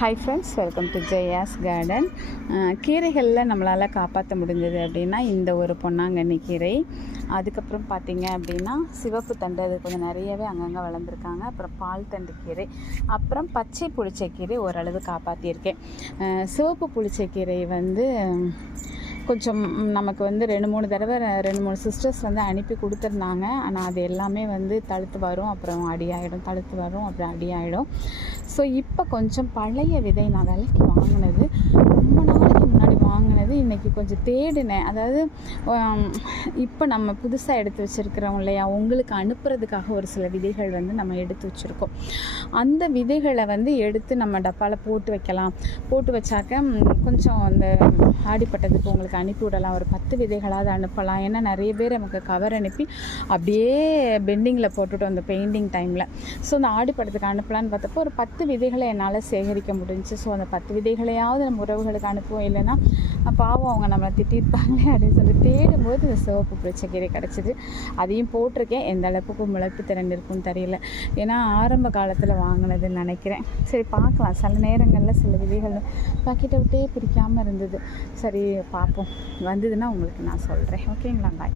Hi friends, welcome to Jaya's garden. கீரைகளில் நம்மளால் காப்பாற்ற முடிஞ்சது அப்படின்னா இந்த ஒரு பொன்னாங்கண்ணி கீரை, அதுக்கப்புறம் பார்த்திங்க அப்படின்னா சிவப்பு தண்டு, அது கொஞ்சம் நிறையவே அங்கங்கே வளர்ந்துருக்காங்க. அப்புறம் பால் தண்டு கீரை, அப்புறம் பச்சை புளிச்சக்கீரை ஓரளவு காப்பாற்றியிருக்கேன். சிவப்பு புளிச்சக்கீரை வந்து கொஞ்சம் நமக்கு வந்து 2-3 தடவை 2-3 சிஸ்டர்ஸ் வந்து அனுப்பி கொடுத்துருந்தாங்க. ஆனால் அது எல்லாமே வந்து தழுத்து வரும், அப்புறம் அடியாயிடும், தழுத்து வரும், அப்புறம் அடியாயிடும். ஸோ இப்போ கொஞ்சம் பழைய விதை நான் விலைக்கு வாங்கினது, ரொம்ப நாளைக்கு முன்னாடி வாங்கினது, இன்றைக்கி கொஞ்சம் தேடினேன். அதாவது இப்போ நம்ம புதுசாக எடுத்து வச்சுருக்கிறோம் இல்லையா, உங்களுக்கு அனுப்புறதுக்காக ஒரு சில விதைகள் வந்து நம்ம எடுத்து வச்சுருக்கோம். அந்த விதைகளை வந்து எடுத்து நம்ம டப்பாவில் போட்டு வைக்கலாம். போட்டு வச்சாக்க கொஞ்சம் அந்த ஆடிப்பட்டதுக்கு உங்களுக்கு அனுப்பி விடலாம். ஒரு 10 விதைகளாவது அனுப்பலாம். ஏன்னா நிறைய பேர் நமக்கு கவர் அனுப்பி அப்படியே பெண்டிங்கில் போட்டுவிட்டோம் அந்த பெயிண்டிங் டைமில். ஸோ அந்த ஆடிப்பட்டத்துக்கு அனுப்பலான்னு பார்த்தப்போ ஒரு 10 விதைகளை என்னால் சேகரிக்க முடிஞ்சிச்சு. ஸோ அந்த 10 விதைகளையாவது நம்ம உறவுகளுக்கு அனுப்புவோம், இல்லைன்னா பாவம் அவங்க நம்மளை திட்டிருப்பாங்களே அப்படின்னு சொல்லி தேடும்போது இந்த சிவப்பு புளிச்சக்கீரை கிடச்சிது. அதையும் போட்டிருக்கேன். எந்த அளவுக்கு முளைப்பு திறன் இருக்குன்னு தெரியல, ஏன்னா ஆரம்ப காலத்தில் வாங்கினதுன்னு நினைக்கிறேன். சரி பார்க்கலாம். சில நேரங்களில் சில விதைகள் பாக்கெட்டை விட்டே பிரிக்காமல் இருந்தது. சரி பார்ப்போம், வந்ததுன்னா உங்களுக்கு நான் சொல்கிறேன். ஓகேங்களா? பாய்.